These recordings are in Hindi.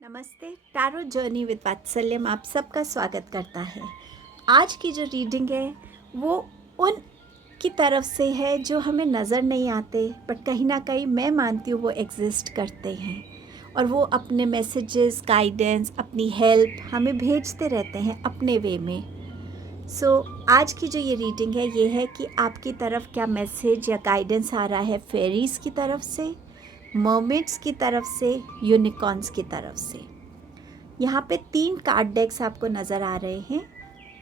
नमस्ते। टैरो जर्नी विद वात्सल्यम आप सबका स्वागत करता है। आज की जो रीडिंग है वो उन की तरफ से है जो हमें नज़र नहीं आते, बट कहीं ना कहीं मैं मानती हूँ वो एग्जिस्ट करते हैं और वो अपने मैसेजेस, गाइडेंस, अपनी हेल्प हमें भेजते रहते हैं अपने वे में। आज की जो ये रीडिंग है ये है कि आपकी तरफ क्या मैसेज या गाइडेंस आ रहा है फेरीज़ की तरफ से, मर्मेड्स की तरफ से, यूनिकॉर्न्स की तरफ से। यहाँ पे 3 कार्ड डेक्स आपको नज़र आ रहे हैं।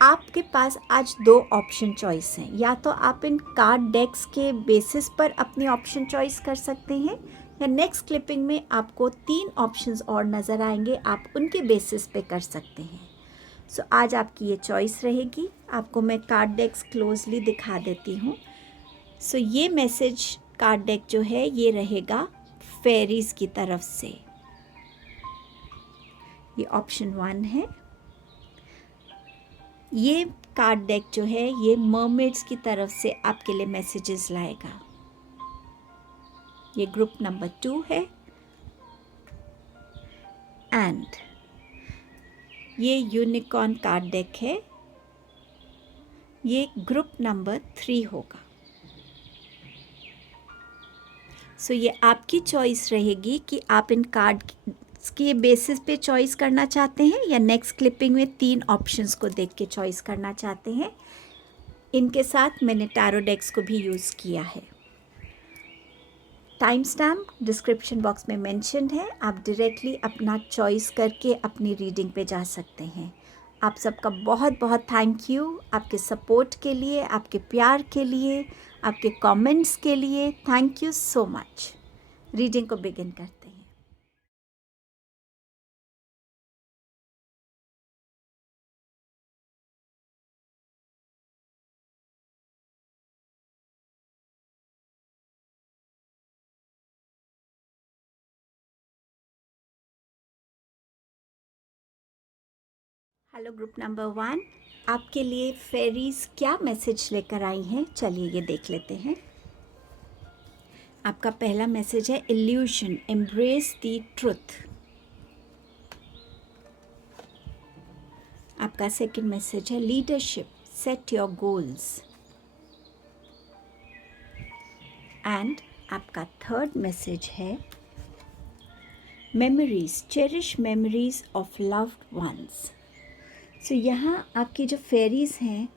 आपके पास आज 2 ऑप्शन चॉइस हैं। या तो आप इन कार्ड डेक्स के बेसिस पर अपनी ऑप्शन चॉइस कर सकते हैं या नेक्स्ट क्लिपिंग में आपको 3 ऑप्शंस और नज़र आएंगे, आप उनके बेसिस पे कर सकते हैं। आज आपकी ये चॉइस रहेगी। आपको मैं कार्ड डेक्स क्लोजली दिखा देती हूँ। ये मैसेज कार्ड डेक जो है ये रहेगा फेरीज़ की तरफ से। ये ऑप्शन 1 है। ये कार्ड डेक जो है ये मर्मेड्स की तरफ से आपके लिए मैसेजेस लाएगा। ये ग्रुप नंबर 2 है। एंड ये यूनिकॉर्न कार्ड डेक है, ये ग्रुप नंबर 3 होगा। ये आपकी चॉइस रहेगी कि आप इन कार्ड के बेसिस पे चॉइस करना चाहते हैं या नेक्स्ट क्लिपिंग में 3 ऑप्शंस को देख के चॉइस करना चाहते हैं। इनके साथ मैंने टैरो डेक्स को भी यूज़ किया है। टाइम स्टैम्प डिस्क्रिप्शन बॉक्स में मेंशन्ड है। आप डायरेक्टली अपना चॉइस करके अपनी रीडिंग पे जा सकते हैं। आप सबका बहुत बहुत थैंक यू आपके सपोर्ट के लिए, आपके प्यार के लिए, आपके कमेंट्स के लिए। Thank you so much. Reading को बिगिन करते हैं। हेलो ग्रुप नंबर 1, आपके लिए फेरीज क्या मैसेज लेकर आई हैं, चलिए ये देख लेते हैं। आपका पहला मैसेज है इल्यूशन, एम्ब्रेस द ट्रुथ। आपका सेकंड मैसेज है leadership, set your goals. And आपका थर्ड मैसेज है memories, cherish memories of loved ones. यहाँ आपकी जो फेरीज हैं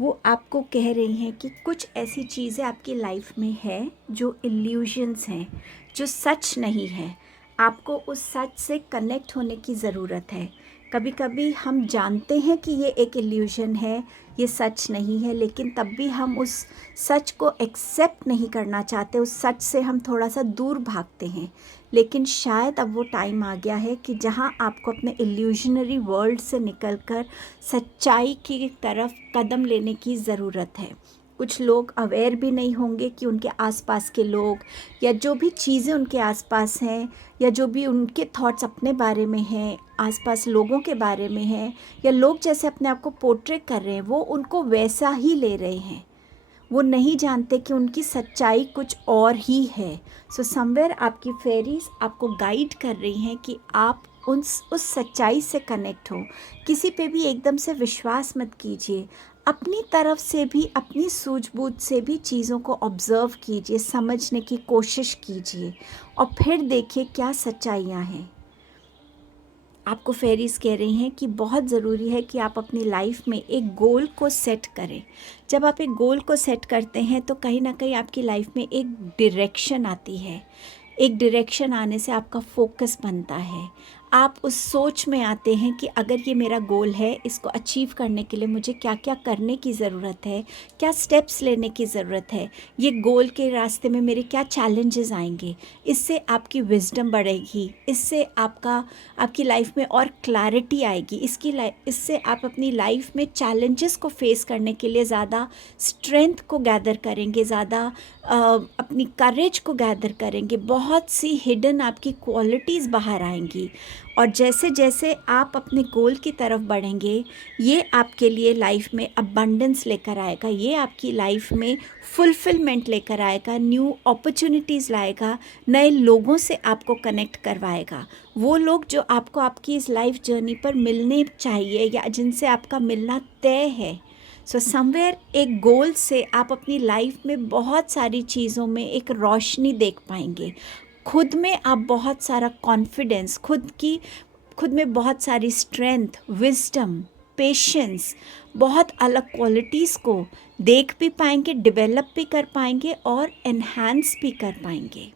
वो आपको कह रही हैं कि कुछ ऐसी चीज़ें आपकी लाइफ में है जो इल्यूजन्स हैं, जो सच नहीं है। आपको उस सच से कनेक्ट होने की ज़रूरत है। कभी कभी हम जानते हैं कि ये एक इल्यूजन है, ये सच नहीं है, लेकिन तब भी हम उस सच को एक्सेप्ट नहीं करना चाहते, उस सच से हम थोड़ा सा दूर भागते हैं। लेकिन शायद अब वो टाइम आ गया है कि जहाँ आपको अपने इल्यूजनरी वर्ल्ड से निकलकर सच्चाई की तरफ कदम लेने की ज़रूरत है। कुछ लोग अवेयर भी नहीं होंगे कि उनके आसपास के लोग या जो भी चीज़ें उनके आसपास हैं या जो भी उनके थॉट्स अपने बारे में हैं, आसपास लोगों के बारे में हैं, या लोग जैसे अपने आप को पोर्ट्रेट कर रहे हैं वो उनको वैसा ही ले रहे हैं। वो नहीं जानते कि उनकी सच्चाई कुछ और ही है। समवेयर आपकी फेरीज आपको गाइड कर रही हैं कि आप उस सच्चाई से कनेक्ट हो। किसी पे भी एकदम से विश्वास मत कीजिए। अपनी तरफ से भी, अपनी सूझबूझ से भी चीज़ों को ऑब्ज़र्व कीजिए, समझने की कोशिश कीजिए और फिर देखिए क्या सच्चाइयाँ हैं। आपको फेरीज कह रही हैं कि बहुत ज़रूरी है कि आप अपनी लाइफ में एक गोल को सेट करें। जब आप एक गोल को सेट करते हैं तो कहीं ना कहीं आपकी लाइफ में एक डायरेक्शन आती है। एक डायरेक्शन आने से आपका फोकस बनता है। आप उस सोच में आते हैं कि अगर ये मेरा गोल है, इसको अचीव करने के लिए मुझे क्या क्या करने की ज़रूरत है, क्या स्टेप्स लेने की ज़रूरत है, ये गोल के रास्ते में मेरे क्या चैलेंजेस आएंगे। इससे आपकी विजडम बढ़ेगी, इससे आपकी लाइफ में और क्लैरिटी आएगी। इससे आप अपनी लाइफ में चैलेंजेस को फेस करने के लिए ज़्यादा स्ट्रेंथ को गैदर करेंगे, ज़्यादा अपनी करेज को गैदर करेंगे। बहुत सी हिडन आपकी क्वालिटीज़ बाहर आएंगी। और जैसे जैसे आप अपने गोल की तरफ बढ़ेंगे, ये आपके लिए लाइफ में अबंडेंस लेकर आएगा, ये आपकी लाइफ में फुलफिलमेंट लेकर आएगा, न्यू अपॉर्चुनिटीज़ लाएगा, नए लोगों से आपको कनेक्ट करवाएगा। वो लोग जो आपको आपकी इस लाइफ जर्नी पर मिलने चाहिए या जिनसे आपका मिलना तय है। सो समवेयर एक गोल से आप अपनी लाइफ में बहुत सारी चीज़ों में एक रोशनी देख पाएंगे। खुद में आप बहुत सारा कॉन्फिडेंस, खुद में बहुत सारी स्ट्रेंथ, विजडम, पेशेंस, बहुत अलग क्वालिटीज़ को देख भी पाएंगे, डेवलप भी कर पाएंगे और एनहांस भी कर पाएंगे।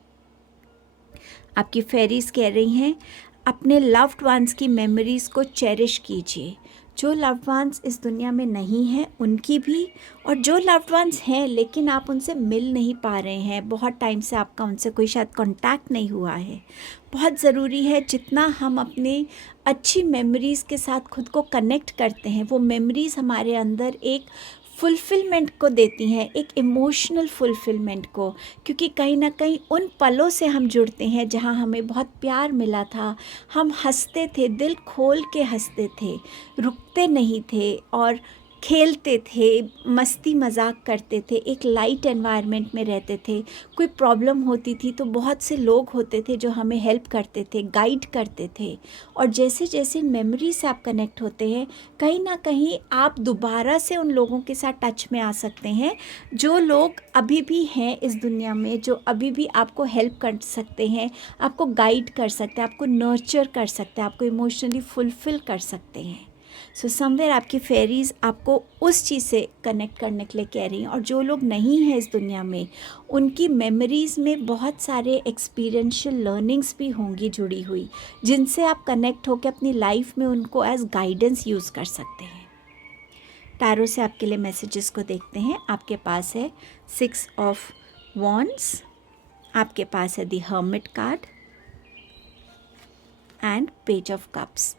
आपकी फेरीज कह रही हैं अपने लव्ड वंस की मेमोरीज़ को चेरिश कीजिए। जो लव्ड वंस इस दुनिया में नहीं हैं उनकी भी, और जो लव्ड वंस हैं लेकिन आप उनसे मिल नहीं पा रहे हैं, बहुत टाइम से आपका उनसे कोई शायद कांटेक्ट नहीं हुआ है, बहुत ज़रूरी है जितना हम अपने अच्छी मेमोरीज़ के साथ खुद को कनेक्ट करते हैं, वो मेमोरीज़ हमारे अंदर एक फुलफ़िलमेंट को देती हैं, एक इमोशनल फुलफ़िलमेंट को, क्योंकि कहीं ना कहीं उन पलों से हम जुड़ते हैं जहाँ हमें बहुत प्यार मिला था, हम हंसते थे, दिल खोल के हंसते थे, रुकते नहीं थे और खेलते थे, मस्ती मजाक करते थे, एक लाइट एनवायरनमेंट में रहते थे। कोई प्रॉब्लम होती थी तो बहुत से लोग होते थे जो हमें हेल्प करते थे, गाइड करते थे। और जैसे जैसे मेमोरी से आप कनेक्ट होते हैं, कहीं ना कहीं आप दोबारा से उन लोगों के साथ टच में आ सकते हैं जो लोग अभी भी हैं इस दुनिया में, जो अभी भी आपको हेल्प कर सकते हैं, आपको गाइड कर सकते हैं, आपको नर्चर कर सकते हैं, आपको इमोशनली फुलफ़िल कर सकते हैं। सो समवेयर आपकी फेरीज़ आपको उस चीज़ से कनेक्ट करने के लिए कह रही हैं। और जो लोग नहीं हैं इस दुनिया में, उनकी मेमोरीज़ में बहुत सारे एक्सपीरियंशियल लर्निंग्स भी होंगी जुड़ी हुई, जिनसे आप कनेक्ट होकर अपनी लाइफ में उनको एज गाइडेंस यूज़ कर सकते हैं। टैरो से आपके लिए मैसेजेस को देखते हैं। आपके पास है 6 ऑफ वॉन्ड्स, आपके पास है the hermit card and page of cups.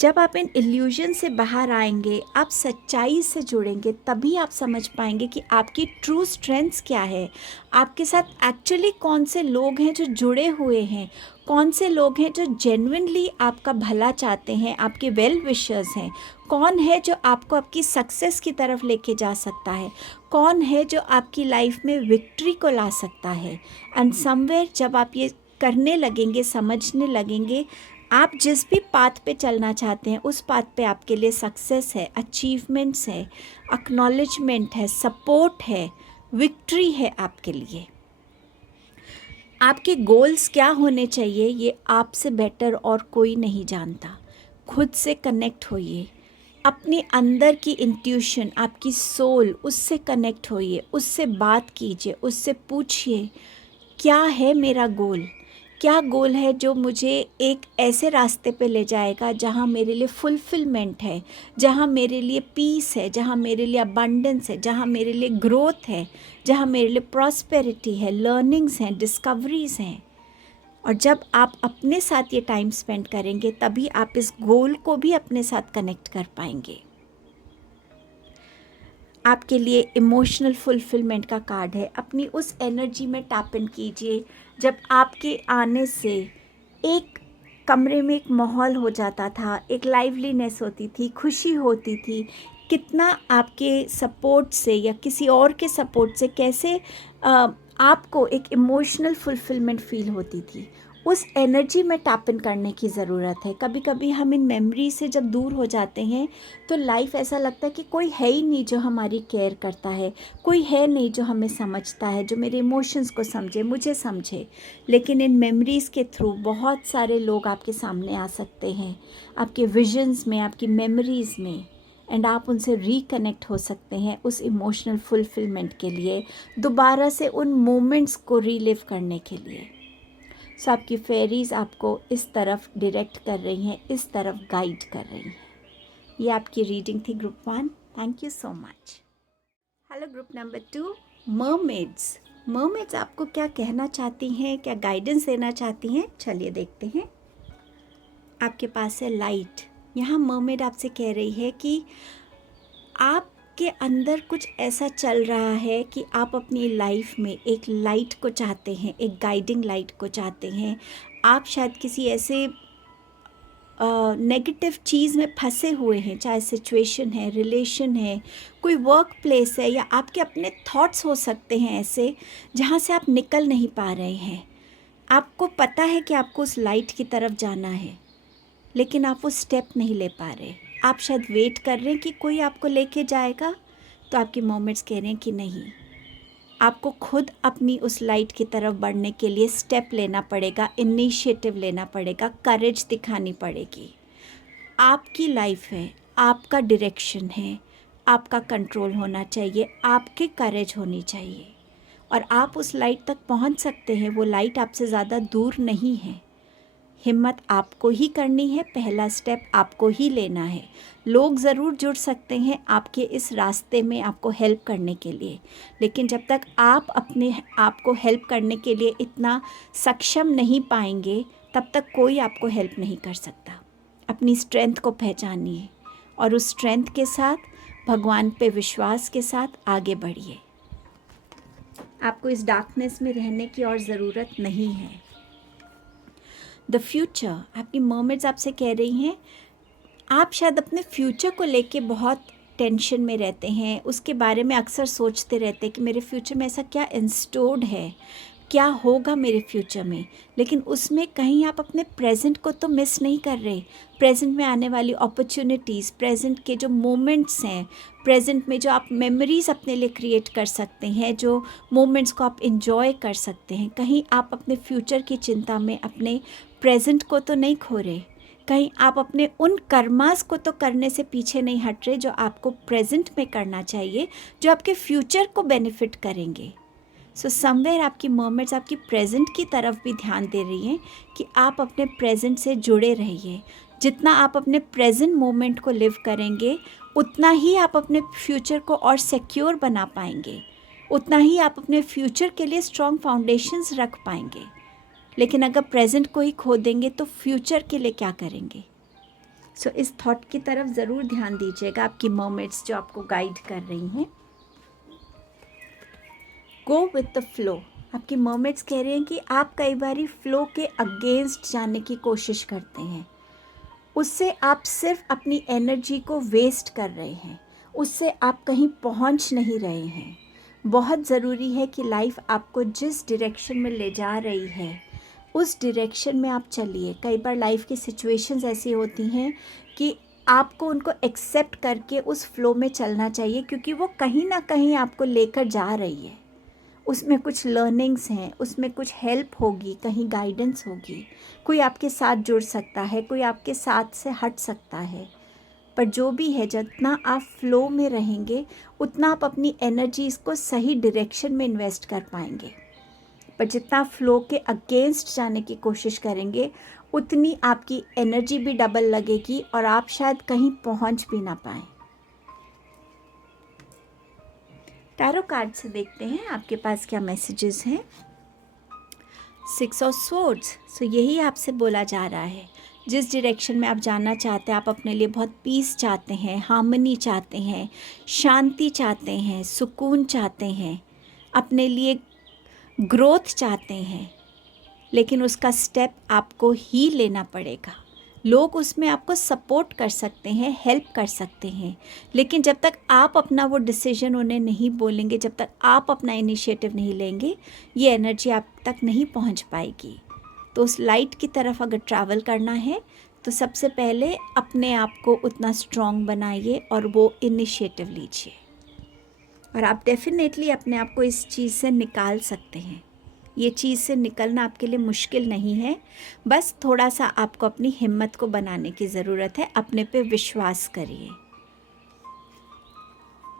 जब आप इन इल्यूजन से बाहर आएंगे, आप सच्चाई से जुड़ेंगे, तभी आप समझ पाएंगे कि आपकी ट्रू स्ट्रेंथ्स क्या है, आपके साथ एक्चुअली कौन से लोग हैं जो जुड़े हुए हैं, कौन से लोग हैं जो जेन्युइनली आपका भला चाहते हैं, आपके वेल विशर्स हैं, कौन है जो आपको आपकी सक्सेस की तरफ लेके जा सकता है, कौन है जो आपकी लाइफ में विक्ट्री को ला सकता है। एंड समवेयर जब आप ये करने लगेंगे, समझने लगेंगे, आप जिस भी पाथ पे चलना चाहते हैं उस पाथ पे आपके लिए सक्सेस है, अचीवमेंट्स है, एक्नॉलेजमेंट है, सपोर्ट है, विक्ट्री है आपके लिए। आपके गोल्स क्या होने चाहिए ये आपसे बेटर और कोई नहीं जानता। खुद से कनेक्ट होइए, अपने अंदर की इंट्यूशन, आपकी सोल, उससे कनेक्ट होइए, उससे बात कीजिए, उससे पूछिए क्या है मेरा गोल, क्या गोल है जो मुझे एक ऐसे रास्ते पे ले जाएगा जहाँ मेरे लिए फुलफिलमेंट है, जहाँ मेरे लिए पीस है, जहाँ मेरे लिए अबंडेंस है, जहाँ मेरे लिए ग्रोथ है, जहाँ मेरे लिए प्रॉस्पेरिटी है, लर्निंग्स हैं, डिस्कवरीज हैं। और जब आप अपने साथ ये टाइम स्पेंड करेंगे तभी आप इस गोल को भी अपने साथ कनेक्ट कर पाएंगे। आपके लिए इमोशनल फुलफिलमेंट का कार्ड है। अपनी उस एनर्जी में टैप इन कीजिए जब आपके आने से एक कमरे में एक माहौल हो जाता था, एक लाइवलीनेस होती थी, खुशी होती थी। कितना आपके सपोर्ट से या किसी और के सपोर्ट से कैसे आपको एक इमोशनल फुलफिलमेंट फील होती थी, उस एनर्जी में टैप इन करने की ज़रूरत है। कभी कभी हम इन मेमोरी से जब दूर हो जाते हैं तो लाइफ ऐसा लगता है कि कोई है ही नहीं जो हमारी केयर करता है, कोई है नहीं जो हमें समझता है, जो मेरे इमोशंस को समझे, मुझे समझे। लेकिन इन मेमोरीज़ के थ्रू बहुत सारे लोग आपके सामने आ सकते हैं, आपके विजन्स में, आपकी मेमोरीज़ में, एंड आप उनसे रिकनेक्ट हो सकते हैं उस इमोशनल फुलफिलमेंट के लिए, दोबारा से उन मोमेंट्स को रीलिव करने के लिए। सो आपकी फेरीज़ आपको इस तरफ डायरेक्ट कर रही हैं, इस तरफ गाइड कर रही हैं। ये आपकी रीडिंग थी group 1। Thank you so much. Hello group number 2, mermaids. Mermaids आपको क्या कहना चाहती हैं, क्या गाइडेंस देना चाहती हैं, चलिए देखते हैं। आपके पास है लाइट। यहाँ मरमेड आपसे कह रही है कि आपके अंदर कुछ ऐसा चल रहा है कि आप अपनी लाइफ में एक लाइट को चाहते हैं, एक गाइडिंग लाइट को चाहते हैं। आप शायद किसी ऐसे नेगेटिव चीज़ में फंसे हुए हैं, चाहे सिचुएशन है, रिलेशन है, कोई वर्क प्लेस है, या आपके अपने थॉट्स हो सकते हैं ऐसे जहाँ से आप निकल नहीं पा रहे हैं। आपको पता है कि आपको उस लाइट की तरफ जाना है, लेकिन आप वो स्टेप नहीं ले पा रहे। आप शायद वेट कर रहे हैं कि कोई आपको लेके जाएगा, तो आपके मोमेंट्स कह रहे हैं कि नहीं, आपको खुद अपनी उस लाइट की तरफ बढ़ने के लिए स्टेप लेना पड़ेगा, इनिशिएटिव लेना पड़ेगा, करेज दिखानी पड़ेगी। आपकी लाइफ है, आपका डायरेक्शन है, आपका कंट्रोल होना चाहिए, आपके करेज होनी चाहिए, और आप उस लाइट तक पहुंच सकते हैं। वो लाइट आपसे ज़्यादा दूर नहीं है। हिम्मत आपको ही करनी है, पहला स्टेप आपको ही लेना है। लोग ज़रूर जुड़ सकते हैं आपके इस रास्ते में आपको हेल्प करने के लिए, लेकिन जब तक आप अपने आप को हेल्प करने के लिए इतना सक्षम नहीं पाएंगे, तब तक कोई आपको हेल्प नहीं कर सकता। अपनी स्ट्रेंथ को पहचानिए और उस स्ट्रेंथ के साथ, भगवान पे विश्वास के साथ आगे बढ़िए। आपको इस डार्कनेस में रहने की और ज़रूरत नहीं है। द फ्यूचर, आपकी मर्मेड्स आपसे कह रही हैं, आप शायद अपने फ्यूचर को लेके बहुत टेंशन में रहते हैं, उसके बारे में अक्सर सोचते रहते हैं कि मेरे फ्यूचर में ऐसा क्या इंस्टोर्ड है, क्या होगा मेरे फ्यूचर में। लेकिन उसमें कहीं आप अपने प्रेजेंट को तो मिस नहीं कर रहे। प्रेजेंट में आने वाली अपॉर्चुनिटीज़, प्रेजेंट के जो मोमेंट्स हैं, प्रेजेंट में जो आप मेमोरीज़ अपने लिए क्रिएट कर सकते हैं, जो मोमेंट्स को आप इंजॉय कर सकते हैं, कहीं आप अपने फ्यूचर की चिंता में अपने प्रेजेंट को तो नहीं खो रहे। कहीं आप अपने उन कर्मास को तो करने से पीछे नहीं हट रहे जो आपको प्रेजेंट में करना चाहिए, जो आपके फ्यूचर को बेनिफिट करेंगे। सो समवेयर आपकी मर्मेड्स आपकी प्रेजेंट की तरफ भी ध्यान दे रही हैं कि आप अपने प्रेजेंट से जुड़े रहिए। जितना आप अपने प्रेजेंट मोमेंट को लिव करेंगे, उतना ही आप अपने फ्यूचर को और सिक्योर बना पाएंगे, उतना ही आप अपने फ्यूचर के लिए स्ट्रॉन्ग फाउंडेशंस रख पाएंगे। लेकिन अगर प्रेजेंट को ही खो देंगे तो फ्यूचर के लिए क्या करेंगे। सो इस थॉट की तरफ ज़रूर ध्यान दीजिएगा, आपकी मर्मेड्स जो आपको गाइड कर रही हैं। गो विथ द फ्लो, आपकी मर्मेड्स कह रहे हैं कि आप कई बार फ्लो के अगेंस्ट जाने की कोशिश करते हैं। उससे आप सिर्फ अपनी एनर्जी को वेस्ट कर रहे हैं, उससे आप कहीं पहुंच नहीं रहे हैं। बहुत ज़रूरी है कि लाइफ आपको जिस डायरेक्शन में ले जा रही है, उस डायरेक्शन में आप चलिए। कई बार लाइफ की सिचुएशंस ऐसी होती हैं कि आपको उनको एक्सेप्ट करके उस फ्लो में चलना चाहिए, क्योंकि वो कहीं ना कहीं आपको लेकर जा रही है। उसमें कुछ लर्निंग्स हैं, उसमें कुछ हेल्प होगी, कहीं गाइडेंस होगी, कोई आपके साथ जुड़ सकता है, कोई आपके साथ से हट सकता है। पर जो भी है, जितना आप फ्लो में रहेंगे, उतना आप अपनी एनर्जीज़ को सही डायरेक्शन में इन्वेस्ट कर पाएंगे। पर जितना फ्लो के अगेंस्ट जाने की कोशिश करेंगे, उतनी आपकी एनर्जी भी डबल लगेगी और आप शायद कहीं पहुंच भी ना पाएं। टैरो कार्ड से देखते हैं आपके पास क्या मैसेजेस हैं। 6 ऑफ स्वॉर्ड्स। सो यही आपसे बोला जा रहा है, जिस डायरेक्शन में आप जाना चाहते हैं, आप अपने लिए बहुत पीस चाहते हैं, हार्मनी चाहते हैं, शांति चाहते हैं, सुकून चाहते हैं, अपने लिए ग्रोथ चाहते हैं, लेकिन उसका स्टेप आपको ही लेना पड़ेगा। लोग उसमें आपको सपोर्ट कर सकते हैं, हेल्प कर सकते हैं, लेकिन जब तक आप अपना वो डिसीजन उन्हें नहीं बोलेंगे, जब तक आप अपना इनिशिएटिव नहीं लेंगे, ये एनर्जी आप तक नहीं पहुंच पाएगी। तो उस लाइट की तरफ अगर ट्रैवल करना है, तो सबसे पहले अपने आप को उतना स्ट्रॉन्ग बनाइए और वो इनिशिएटिव लीजिए, और आप डेफिनेटली अपने आप को इस चीज़ से निकाल सकते हैं। ये चीज़ से निकलना आपके लिए मुश्किल नहीं है, बस थोड़ा सा आपको अपनी हिम्मत को बनाने की ज़रूरत है। अपने पे विश्वास करिए।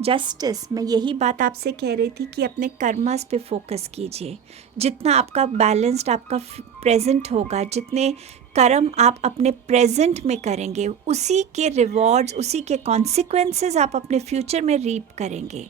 जस्टिस, मैं यही बात आपसे कह रही थी कि अपने कर्मस पे फोकस कीजिए। जितना आपका बैलेंस्ड आपका प्रेजेंट होगा, जितने कर्म आप अपने प्रेजेंट में करेंगे, उसी के रिवॉर्ड्स, उसी के कॉन्सिक्वेंसेस आप अपने फ्यूचर में रीप करेंगे।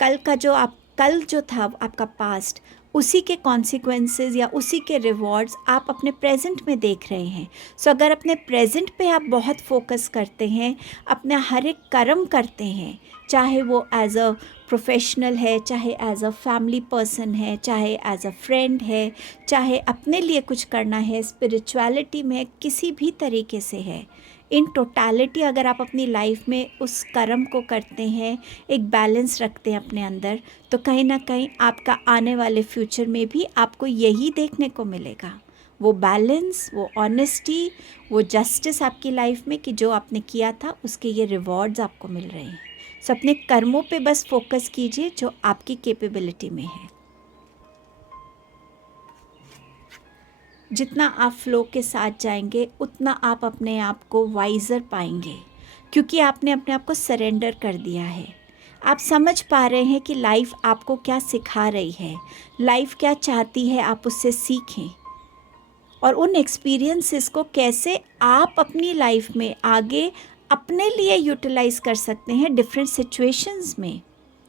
कल जो था आपका पास्ट, उसी के कॉन्सिक्वेंसेस या उसी के रिवॉर्ड्स आप अपने प्रेजेंट में देख रहे हैं। सो अगर अपने प्रेजेंट पे आप बहुत फोकस करते हैं, अपना हर एक कर्म करते हैं, चाहे वो एज अ प्रोफेशनल है, चाहे एज अ फैमिली पर्सन है, चाहे एज अ फ्रेंड है, चाहे अपने लिए कुछ करना है, स्पिरिचुअलिटी में किसी भी तरीके से है, इन टोटलिटी अगर आप अपनी लाइफ में उस कर्म को करते हैं, एक बैलेंस रखते हैं अपने अंदर, तो कहीं ना कहीं आपका आने वाले फ्यूचर में भी आपको यही देखने को मिलेगा, वो बैलेंस, वो ऑनेस्टी, वो जस्टिस आपकी लाइफ में कि जो आपने किया था उसके ये रिवॉर्ड्स आपको मिल रहे हैं। सो अपने कर्मों पे बस फोकस कीजिए जो आपकी कैपेबिलिटी में है। जितना आप फ्लो के साथ जाएंगे उतना आप अपने आप को वाइज़र पाएंगे, क्योंकि आपने अपने आप को सरेंडर कर दिया है। आप समझ पा रहे हैं कि लाइफ आपको क्या सिखा रही है, लाइफ क्या चाहती है आप उससे सीखें, और उन एक्सपीरियंसेस को कैसे आप अपनी लाइफ में आगे अपने लिए यूटिलाइज कर सकते हैं डिफरेंट सिचुएशंस में,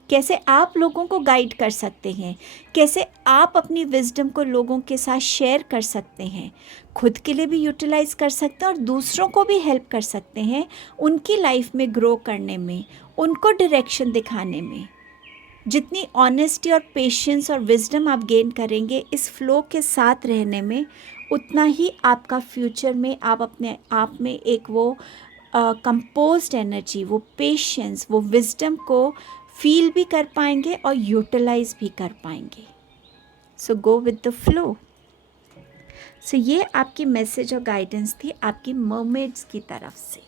कैसे आप लोगों को गाइड कर सकते हैं, कैसे आप अपनी विजडम को लोगों के साथ शेयर कर सकते हैं, खुद के लिए भी यूटिलाइज कर सकते हैं और दूसरों को भी हेल्प कर सकते हैं उनकी लाइफ में ग्रो करने में, उनको डायरेक्शन दिखाने में। जितनी ऑनेस्टी और पेशेंस और विजडम आप गेन करेंगे इस फ्लो के साथ रहने में, उतना ही आपका फ्यूचर में आप अपने आप में एक वो कंपोज्ड एनर्जी, वो पेशेंस, वो विजडम को फील भी कर पाएंगे और यूटिलाइज भी कर पाएंगे। सो गो विद द फ्लो। सो ये आपकी मैसेज और गाइडेंस थी आपकी मरमेड्स की तरफ से।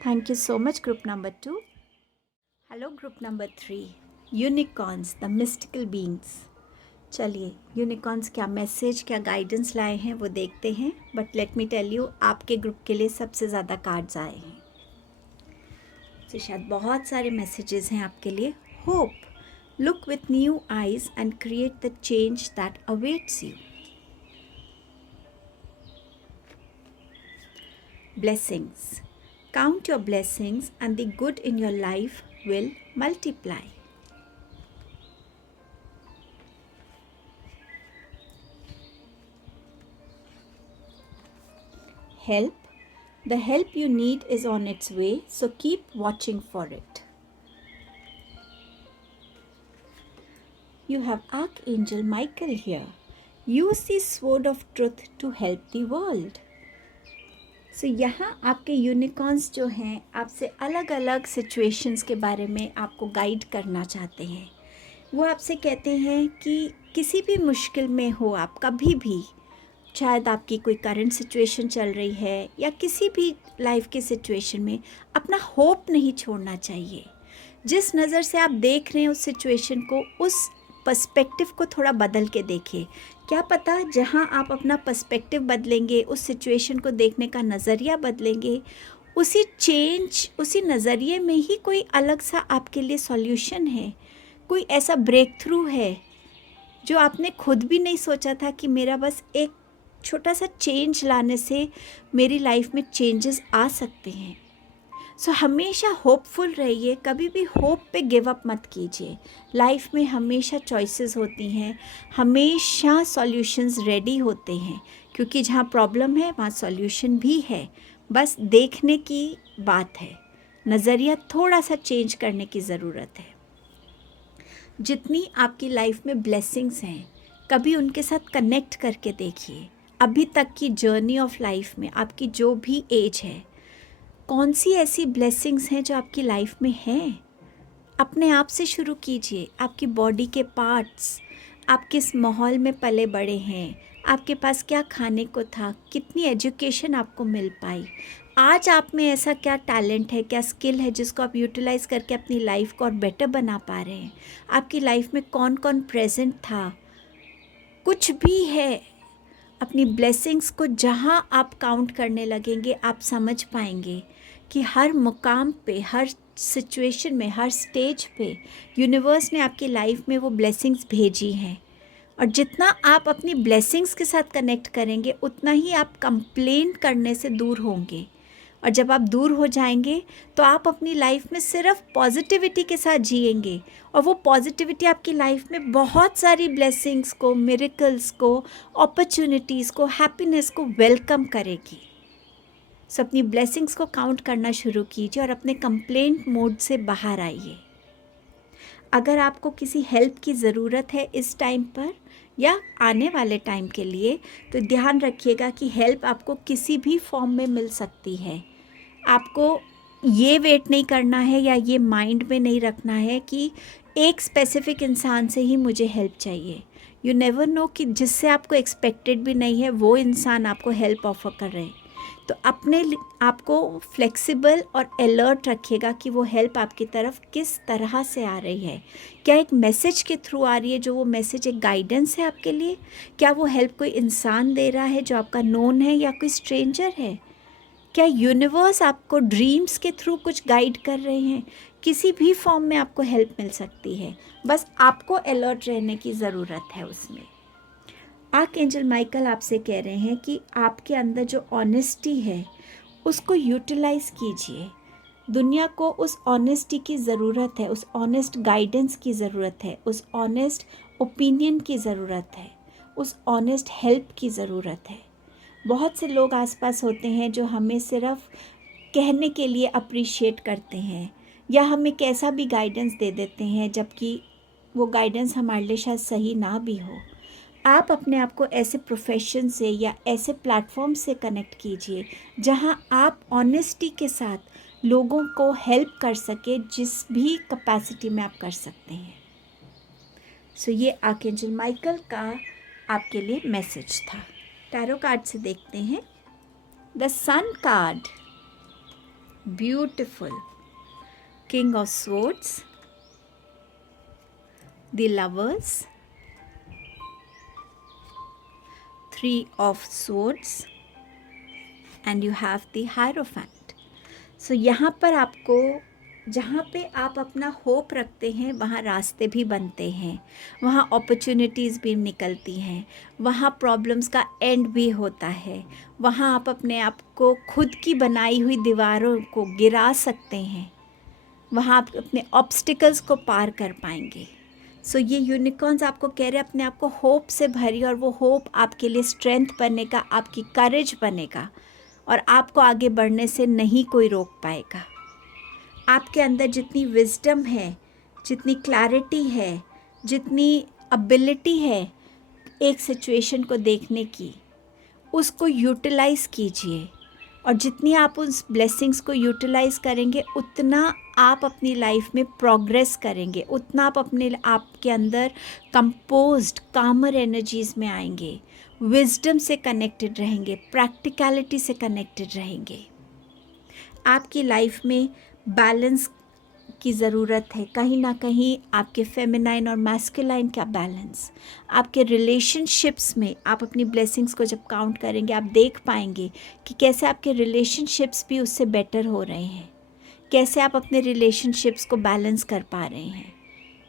Thank you so much group number 2। Hello group number 3, unicorns, the mystical beings. चलिए यूनिकॉर्न्स क्या मैसेज, क्या गाइडेंस लाए हैं वो देखते हैं। But let me tell you, आपके ग्रुप के लिए सबसे ज़्यादा कार्ड्स आए हैं, तो शायद बहुत सारे मैसेजेस हैं आपके लिए। Hope, look with new eyes and create the change that awaits you. Blessings, count your blessings and the good in your life will multiply. Help, the help you need is on its way, so keep watching for it. You have Archangel Michael here. Use the sword of truth to help the world. So यहाँ आपके यूनिकॉर्न्स जो हैं आपसे अलग अलग सिचुएशंस के बारे में आपको गाइड करना चाहते हैं। वो आपसे कहते हैं कि किसी भी मुश्किल में हो आप, कभी भी, शायद आपकी कोई करंट सिचुएशन चल रही है या किसी भी लाइफ की सिचुएशन में, अपना होप नहीं छोड़ना चाहिए। जिस नज़र से आप देख रहे हैं उस सिचुएशन को, उस पर्सपेक्टिव को थोड़ा बदल के देखिए। क्या पता जहां आप अपना पर्सपेक्टिव बदलेंगे, उस सिचुएशन को देखने का नज़रिया बदलेंगे, उसी चेंज, उसी नज़रिए में ही कोई अलग सा आपके लिए सॉल्यूशन है, कोई ऐसा ब्रेक थ्रू है जो आपने खुद भी नहीं सोचा था कि मेरा बस एक छोटा सा चेंज लाने से मेरी लाइफ में चेंजेस आ सकते हैं। सो हमेशा होपफुल रहिए, कभी भी होप पे गिव अप मत कीजिए। लाइफ में हमेशा चॉइसेस होती हैं, हमेशा सॉल्यूशंस रेडी होते हैं, क्योंकि जहाँ प्रॉब्लम है वहाँ सॉल्यूशन भी है, बस देखने की बात है, नज़रिया थोड़ा सा चेंज करने की ज़रूरत है। जितनी आपकी लाइफ में ब्लेसिंग्स हैं, कभी उनके साथ कनेक्ट करके देखिए। अभी तक की जर्नी ऑफ लाइफ में आपकी जो भी एज है, कौन सी ऐसी ब्लेसिंग्स हैं जो आपकी लाइफ में हैं। अपने आप से शुरू कीजिए। आपकी बॉडी के पार्ट्स, आप किस माहौल में पले बड़े हैं, आपके पास क्या खाने को था, कितनी एजुकेशन आपको मिल पाई, आज आप में ऐसा क्या टैलेंट है, क्या स्किल है जिसको आप यूटिलाइज़ करके अपनी लाइफ को और बेटर बना पा रहे हैं। आपकी लाइफ में कौन कौन प्रेजेंट था, कुछ भी है। अपनी ब्लेसिंग्स को जहाँ आप काउंट करने लगेंगे, आप समझ पाएंगे कि हर मुकाम पे, हर सिचुएशन में, हर स्टेज पे यूनिवर्स ने आपकी लाइफ में वो ब्लेसिंग्स भेजी हैं। और जितना आप अपनी ब्लेसिंग्स के साथ कनेक्ट करेंगे, उतना ही आप कंप्लेन करने से दूर होंगे। और जब आप दूर हो जाएंगे तो आप अपनी लाइफ में सिर्फ पॉजिटिविटी के साथ जिएंगे, और वो पॉजिटिविटी आपकी लाइफ में बहुत सारी ब्लेसिंग्स को, मिरेकल्स को, अपॉर्चुनिटीज़ को, हैप्पीनेस को वेलकम करेगी। सो अपनी ब्लेसिंग्स को काउंट करना शुरू कीजिए और अपने कंप्लेंट मोड से बाहर आइए। अगर आपको किसी हेल्प की ज़रूरत है इस टाइम पर या आने वाले टाइम के लिए, तो ध्यान रखिएगा कि हेल्प आपको किसी भी फॉर्म में मिल सकती है। आपको ये वेट नहीं करना है या ये माइंड में नहीं रखना है कि एक स्पेसिफिक इंसान से ही मुझे हेल्प चाहिए। यू नेवर नो कि जिससे आपको एक्सपेक्टेड भी नहीं है वो इंसान आपको हेल्प ऑफर कर रहे हैं। तो अपने आपको फ्लेक्सिबल और अलर्ट रखिएगा कि वो हेल्प आपकी तरफ किस तरह से आ रही है। क्या एक मैसेज के थ्रू आ रही है, जो वो मैसेज एक गाइडेंस है आपके लिए? क्या वो हेल्प कोई इंसान दे रहा है जो आपका नोन है या कोई स्ट्रेंजर है? क्या यूनिवर्स आपको ड्रीम्स के थ्रू कुछ गाइड कर रहे हैं? किसी भी फॉर्म में आपको हेल्प मिल सकती है, बस आपको अलर्ट रहने की ज़रूरत है उसमें। आर्कएंजल माइकल आपसे कह रहे हैं कि आपके अंदर जो ऑनेस्टी है उसको यूटिलाइज़ कीजिए। दुनिया को उस ऑनेस्टी की ज़रूरत है, उस ऑनेस्ट गाइडेंस की ज़रूरत है, उस ऑनेस्ट ओपिनियन की ज़रूरत है, उस ऑनेस्ट हेल्प की ज़रूरत है। बहुत से लोग आसपास होते हैं जो हमें सिर्फ कहने के लिए अप्रिशिएट करते हैं या हमें कैसा भी गाइडेंस दे देते हैं, जबकि वो गाइडेंस हमारे लिए शायद सही ना भी हो। आप अपने आप को ऐसे प्रोफेशन से या ऐसे प्लेटफॉर्म से कनेक्ट कीजिए जहां आप ऑनेस्टी के साथ लोगों को हेल्प कर सके, जिस भी कैपेसिटी में आप कर सकते हैं। सो ये आर्कएंजल माइकल का आपके लिए मैसेज था। टैरो कार्ड से देखते हैं। The sun card, beautiful, king of swords, the lovers, Three of Swords, and you have the Hierophant. So यहाँ पर आपको, जहाँ पे आप अपना होप रखते हैं वहाँ रास्ते भी बनते हैं, वहाँ अपॉर्चुनिटीज़ भी निकलती हैं, वहाँ प्रॉब्लम्स का एंड भी होता है, वहाँ आप अपने आप को खुद की बनाई हुई दीवारों को गिरा सकते हैं, वहाँ आप अपने ऑब्स्टिकल्स को पार कर पाएंगे। सो ये यूनिकॉर्न्स आपको कह रहे हैं अपने आप को होप से भरिए, और वो होप आपके लिए स्ट्रेंथ बनेगा, आपकी करेज बनेगा, और आपको आगे बढ़ने से नहीं कोई रोक पाएगा। आपके अंदर जितनी विजडम है, जितनी क्लैरिटी है, जितनी एबिलिटी है एक सिचुएशन को देखने की, उसको यूटिलाइज़ कीजिए। और जितनी आप उस ब्लेसिंग्स को यूटिलाइज़ करेंगे उतना आप अपनी लाइफ में प्रोग्रेस करेंगे, उतना आप अपने आप के अंदर कंपोज्ड कामर एनर्जीज़ में आएंगे, विजडम से कनेक्टेड रहेंगे, प्रैक्टिकलिटी से कनेक्टेड रहेंगे। आपकी लाइफ में बैलेंस की ज़रूरत है, कहीं ना कहीं आपके फेमिनाइन और मैस्कुलाइन का बैलेंस। आपके रिलेशनशिप्स में आप अपनी ब्लेसिंग्स को जब काउंट करेंगे आप देख पाएंगे कि कैसे आपके रिलेशनशिप्स भी उससे बेटर हो रहे हैं, कैसे आप अपने रिलेशनशिप्स को बैलेंस कर पा रहे हैं,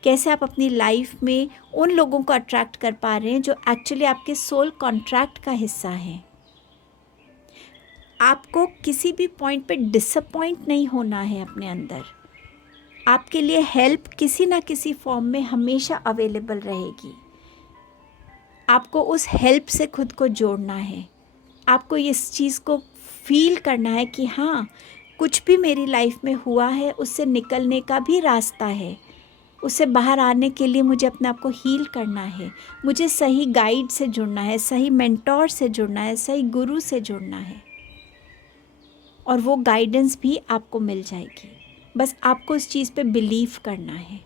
कैसे आप अपनी लाइफ में उन लोगों को अट्रैक्ट कर पा रहे हैं जो एक्चुअली आपके सोल कॉन्ट्रैक्ट का हिस्सा हैं। आपको किसी भी पॉइंट पे डिसअपॉइंट नहीं होना है अपने अंदर। आपके लिए हेल्प किसी ना किसी फॉर्म में हमेशा अवेलेबल रहेगी। आपको उस हेल्प से खुद को जोड़ना है। आपको इस चीज़ को फील करना है कि हाँ, कुछ भी मेरी लाइफ में हुआ है उससे निकलने का भी रास्ता है, उससे बाहर आने के लिए मुझे अपने आप को हील करना है, मुझे सही गाइड से जुड़ना है, सही मेंटोर से जुड़ना है, सही गुरु से जुड़ना है, और वो गाइडेंस भी आपको मिल जाएगी। बस आपको इस चीज़ पे बिलीव करना है।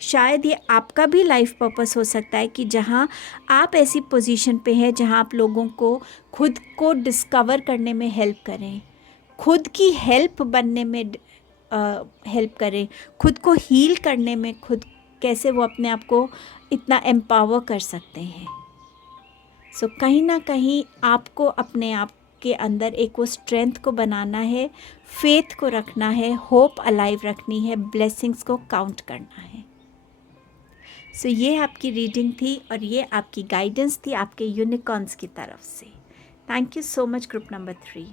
शायद ये आपका भी लाइफ पर्पस हो सकता है कि जहाँ आप ऐसी पोजीशन पे हैं जहाँ आप लोगों को खुद को डिस्कवर करने में हेल्प करें, खुद की हेल्प बनने में हेल्प करें, खुद को हील करने में, खुद कैसे वो अपने आप को इतना एम्पावर कर सकते हैं। सो कहीं ना कहीं आपको अपने आप के अंदर एक वो स्ट्रेंथ को बनाना है, फेथ को रखना है, होप अलाइव रखनी है, ब्लेसिंग्स को काउंट करना है। सो ये आपकी रीडिंग थी और ये आपकी गाइडेंस थी आपके यूनिकॉर्न्स की तरफ से। Thank you so much group number 3।